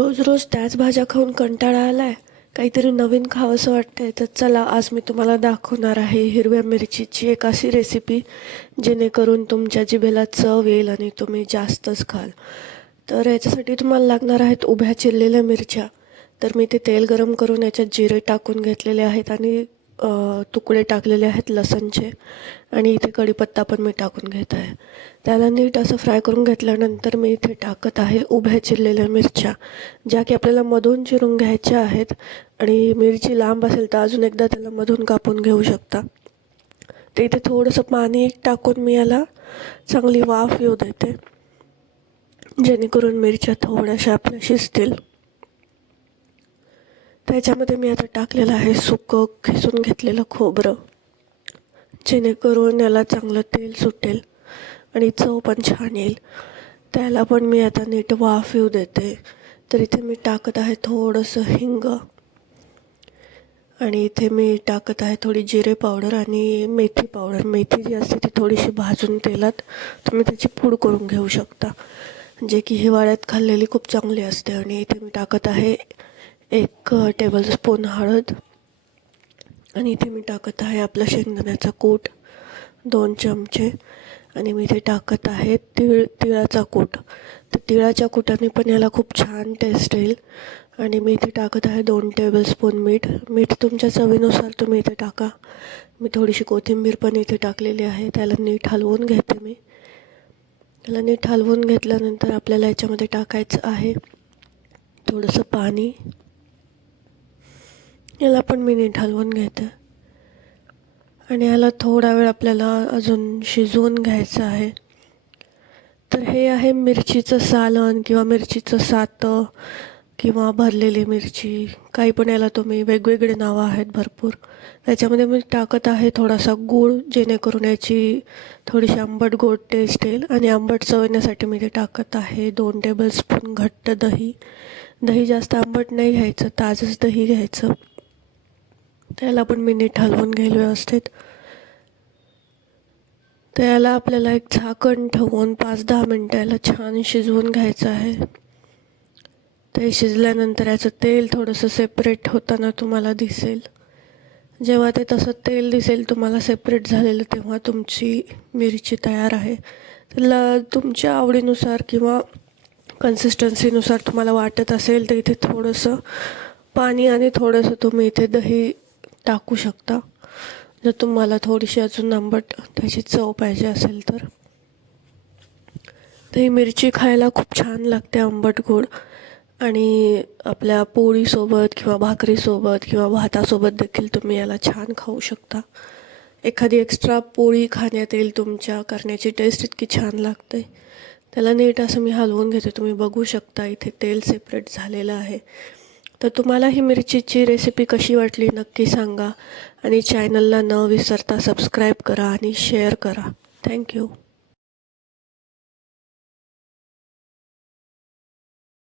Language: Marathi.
रोज रोज त्याच भाज्या खाऊन कंटाळा आलाय, काहीतरी नवीन खावंसं वाटतंय. तर चला, आज मी तुम्हाला दाखवणार आहे हिरव्या मिरचीची एक अशी रेसिपी जेणेकरून तुमच्या जिभेला चव येईल आणि तुम्ही जास्तच खाल. तर याच्यासाठी तुम्हाला लागणार आहेत उभ्या चिरलेल्या मिरच्या. तर मी ते तेल गरम करून याच्यात जिरे टाकून घेतलेले आहेत आणि तुकडे टाकलेले आहेत लसणचे, आणि इथे कढीपत्ता पण मी टाकून घेत आहे. त्याला नीट असं फ्राय करून घेतल्यानंतर मी इथे टाकत आहे उभ्या चिरलेल्या मिरच्या, ज्या की आपल्याला मधून चिरून घ्यायच्या आहेत. आणि मिरची लांब असेल तर अजून एकदा त्याला मधून कापून घेऊ शकता. तर इथे थोडंसं पाणी टाकून मी याला चांगली वाफ येऊ देते, जेणेकरून मिरच्या थोड्याशा आपल्या शिजतील. त्याच्यामध्ये मी आता टाकलेलं आहे सुकं खिसून घेतलेलं खोबरं, जेणेकरून याला चांगलं तेल सुटेल आणि चव पण छान येईल. त्याला पण मी आता नीट वाफ येऊ देते. तर इथे मी टाकत आहे थोडंसं हिंग, आणि इथे मी टाकत आहे थोडी जिरे पावडर आणि मेथी पावडर. मेथी जी असते ती थोडीशी भाजून तेलात तुम्ही त्याची पूड करून घेऊ शकता, जे की हिवाळ्यात खाल्लेली खूप चांगली असते. आणि इथे मी टाकत आहे 1 टेबलस्पून हळद, आणि इथे मी टाकत आहे आपला शेंगदाण्याचा कूट 2 चमचे, आणि मी इथे टाकत आहे तिळाचा कूट. तर तिळाच्या कुटाने पण याला खूप छान टेस्ट येईल. आणि मी इथे टाकत आहे 2 टेबलस्पून मीठ तुमच्या चवीनुसार तुम्ही इथे टाका. मी थोडीशी कोथिंबीर पण इथे टाकलेली आहे. त्याला नीट हलवून घेते मी. त्याला नीट हलवून घेतल्यानंतर आपल्याला याच्यामध्ये टाकायचं आहे थोडंसं पाणी. याला पण मी नीट हलवून घेते, आणि याला थोडा वेळ आपल्याला अजून शिजवून घ्यायचं आहे. तर हे आहे मिरचीचं सालन किंवा मिरचीचं सातं किंवा भरलेली मिरची, काही पण याला तुम्ही वेगवेगळे नावं आहेत भरपूर. त्याच्यामध्ये मी टाकत आहे थोडासा गूळ, जेणेकरून याची थोडीशी आंबट गोड टेस्ट येईल. आणि आंबट चव येण्यासाठी मी ते टाकत आहे 2 टेबलस्पून घट्ट दही. दही जास्त आंबट नाही घ्यायचं, ताजंच दही घ्यायचं. त्याला पण मी नीट हलवून घेईल व्यवस्थित. तर याला आपल्याला एक झाकण ठेवून 5-10 मिनटं याला छान शिजवून घ्यायचं आहे. ते शिजल्यानंतर याचं तेल थोडंसं सेपरेट होताना तुम्हाला दिसेल. जेव्हा ते तसं तेल दिसेल तुम्हाला सेपरेट झालेलं, तेव्हा तुमची मिरची तयार आहे. त्याला तुमच्या आवडीनुसार किंवा कन्सिस्टन्सीनुसार तुम्हाला वाटत असेल तर इथे थोडंसं पाणी आणि थोडंसं तुम्ही इथे दही टाकू शकता, जर तुम्हाला थोडीशी अजून आंबट त्याची चव पाहिजे असेल तर. ही मिरची खायला खूप छान लागते, आंबट गोड. आणि आपल्या पोळीसोबत किंवा भाकरीसोबत किंवा भातासोबत देखील तुम्ही याला छान खाऊ शकता. एखादी एक्स्ट्रा पोळी खाण्यात येईल तुमच्या, करण्याची टेस्ट इतकी छान लागते. त्याला नीट असं मी हलवून घेते. तुम्ही बघू शकता इथे तेल सेपरेट झालेलं आहे. तर तुम्हाला ही मिरचीची रेसिपी कशी वाटली नक्की सांगा, आणि चॅनलला न विसरता सबस्क्राईब करा आणि शेअर करा. थँक्यू.